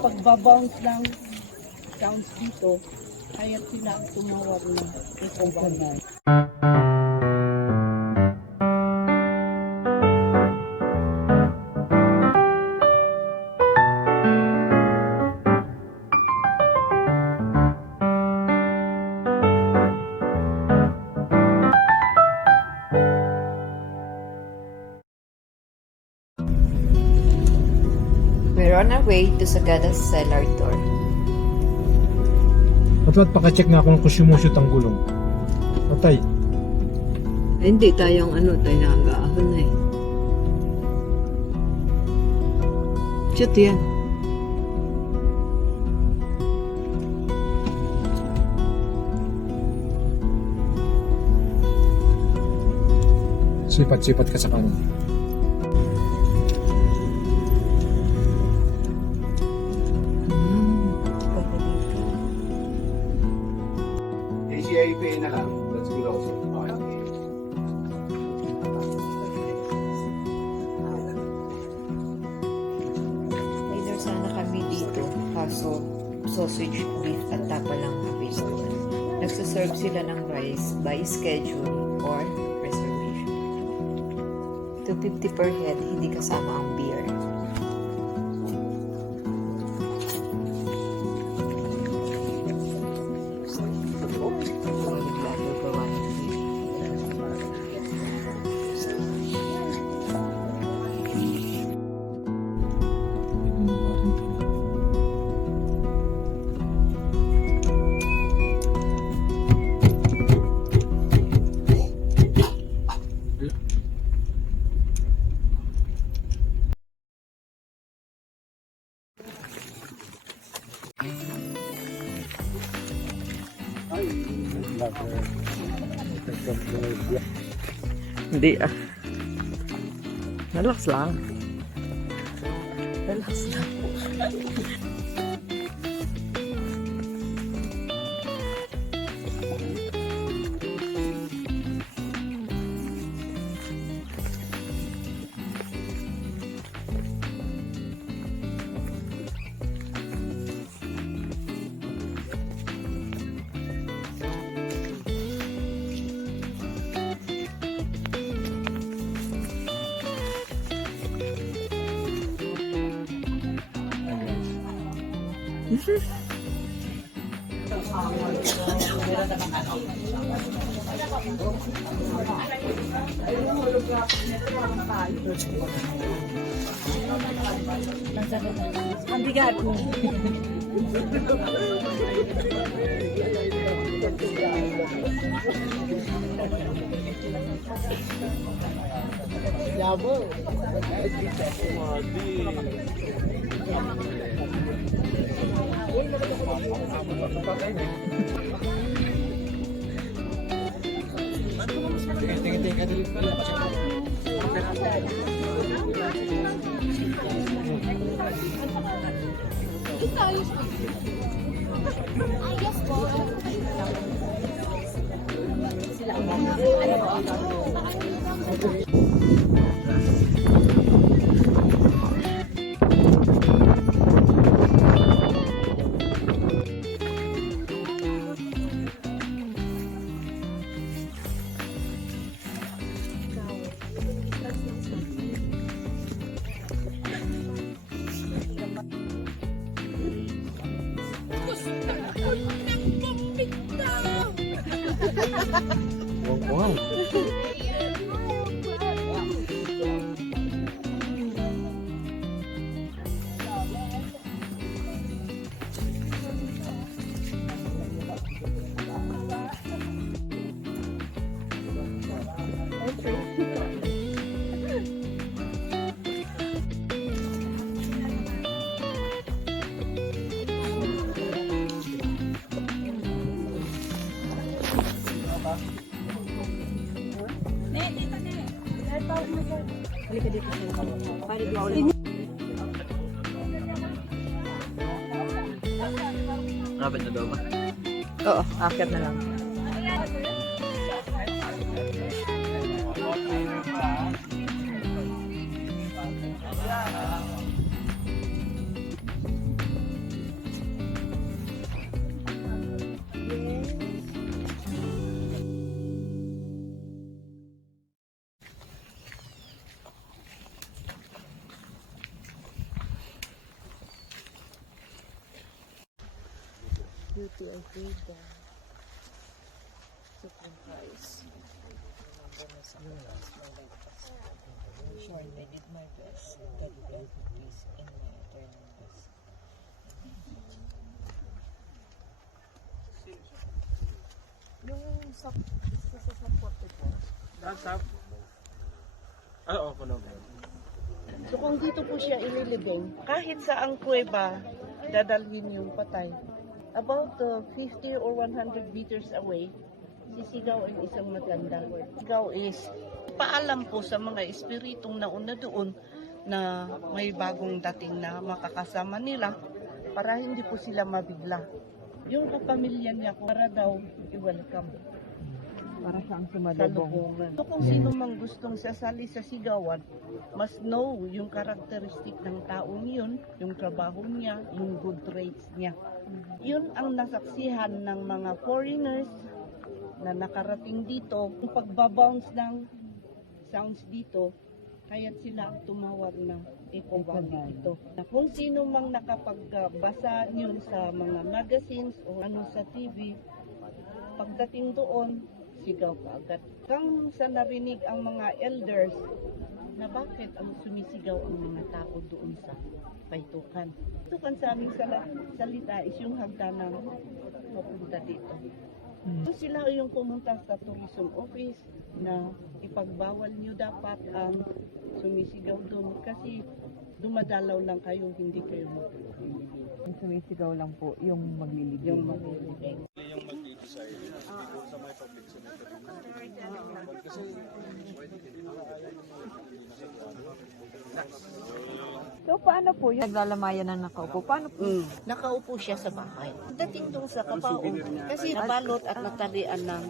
pagbabounce ng sounds dito, kaya sila ang tumawag na echo bounce. We're on our way to Sagada's cellar door. At paka-check nga kung sumushoot ang gulong. Patay. Hindi tayong tayo nag-aahon na eh. Shoot yan. Sipat-sipat ka sa kanan. ACIP na lang. That's good also. Either sana kami dito, kaso sausage, beef at tapa lang available. Nagsaserve sila ng rice by schedule or reservation. 250 per head, hindi kasama ang beer. Hindi ah. Relax lang. Relax lang. Ang bigat mo. Yabo. Tingin-tingin ka dito pala. Wow. Rapid na daw ba? Oo, akyat na lang. Beauty of Vida. Chicken rice. Sure, I did my best. That is in my eternal best. Yung sa portable. Oo, kuno. So kung dito po siya ililibing, kahit sa ang kuweba, dadalhin yung patay. About 50 or 100 meters away, sisigaw ay isang maganda. Sigaw is paalam po sa mga espiritong nauna doon na may bagong dating na makakasama nila para hindi po sila mabigla. Yung kapamilya niya para daw i-welcome. Para siyang Salubungan. So kung sino mang gustong sasali sa sigawan, must know yung karakteristik ng taong yun, yung trabaho niya, yung good traits niya. Yun ang nasaksihan ng mga foreigners na nakarating dito. Yung pagbabounce ng sounds dito, kaya't sila ang tumawag ng Eco Valley ito. Na kung sino mang nakapagbasa yun sa mga magazines o ano sa TV, pagdating doon, sigaw ka agad. Kang sa narinig ang mga elders na bakit ang sumisigaw ang mga tao doon sa Paitukan. Paitukan sa aming salita is yung hagdanang papunta dito. So sila yung pumunta sa tourism office na ipagbawal nyo dapat ang sumisigaw doon kasi dumadalaw lang kayo, hindi kayo maglilibing. Ang sumisigaw lang po yung maglilibing. Yung maglilibing. Yung mag-decide dito sa may public cemetery. Kasi hindi nakakaya So, paano po yung naglalamayan na nakaupo? Paano po? Nakaupo siya sa bahay. Dating doon sa kabaong, kasi nabalot at natalian ng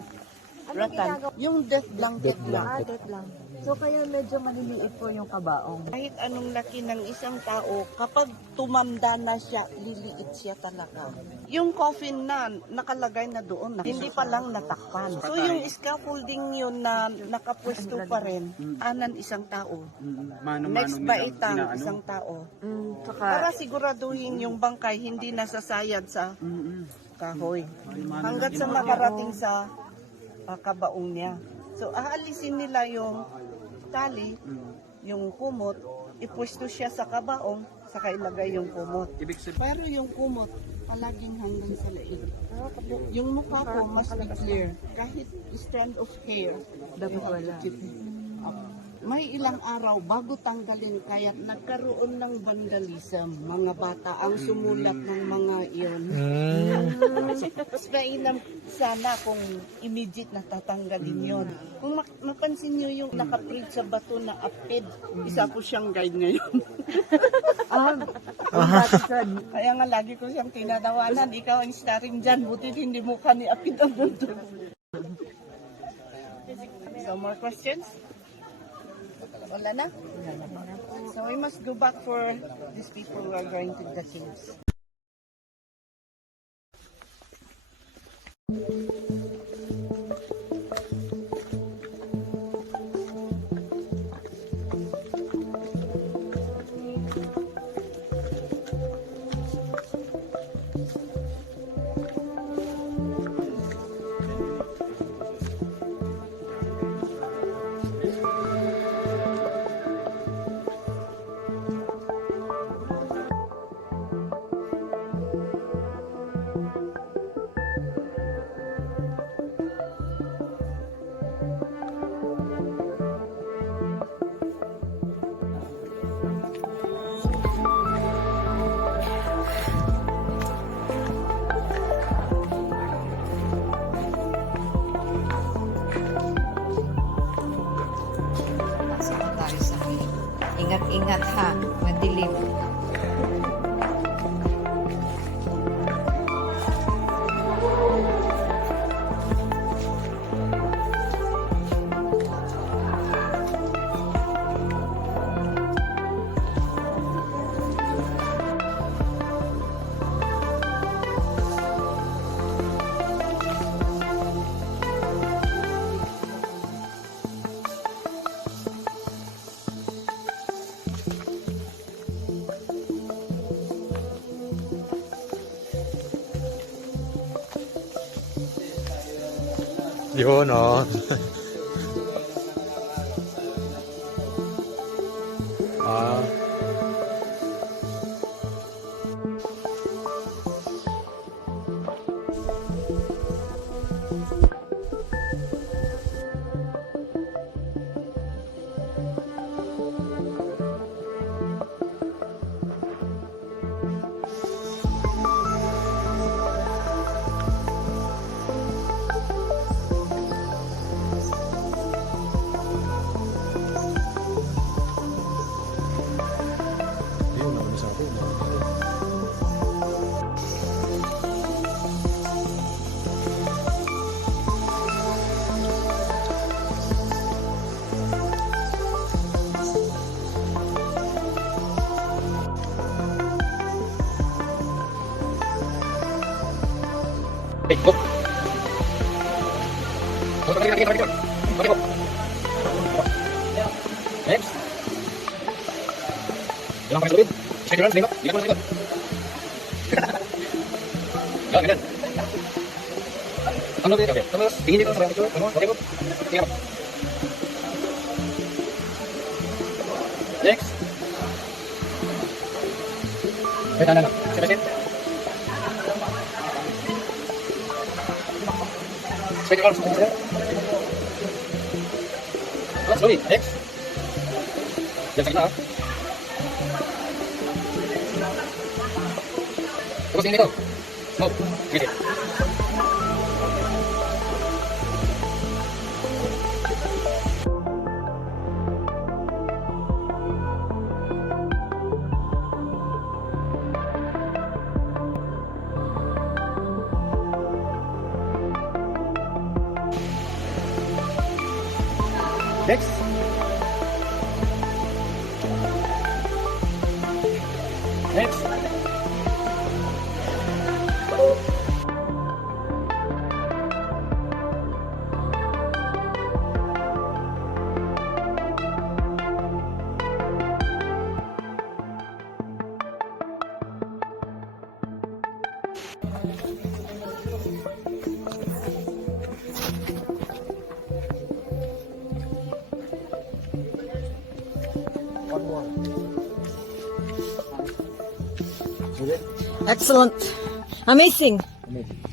ratan. Yung death blanket lang. Adet lang. So, kaya medyo maliliit po yung kabaong. Kahit anong laki ng isang tao, kapag tumanda na siya, liliit siya talaga. Yung coffin na nakalagay na doon, hindi pa lang natakpan. So yung scaffolding yun na nakapwesto pa rin, anan isang tao. Next baitang isang tao. Para siguraduhin yung bangkay hindi nasasayad sa kahoy. Hanggat sa makarating sa kabaong niya. So aalisin nila yung tali, yung kumot, ipwesto siya sa kabaong, saka ilagay yung kumot. Pero yung kumot, palaging hanggang sa leeg. Yung mukha ko, mas clear. Kahit strand of hair, dapat wala. May ilang araw bago tanggalin, kaya nagkaroon ng vandalism. Mga bata ang sumulat ng mga iyon. Mas mainam sana kung immediate na tatanggalin yon. Kung mapansin nyo yung nakaprint sa bato na apid, isa po siyang guide ngayon. Kaya nga lagi ko siyang tinatawanan, ikaw ang starring dyan, buti hindi mo ka ni apid ang mundo. So more questions? Wala na? So we must go back for these people who are going to the caves. Ingat-ingat ha, madilim. Yun, oh. Ah. Yun, ako sa ako. Hey, go. Next. Ilang pakai lubid? Bisa jalan sini, Pak? Lihat mana ikut. Jalan, ganyan. Ano dito? Okay. Terus, tingin dito sa picture. Ano? Okay po. Sige, Pak. Next. Wait, ano? Sit. Straight your arms. Slowly. Next. Jangan sakit, ha? Terus ini tuh. Smoke. Gitu. Next. Next. One more. Excellent. Amazing. Amazing.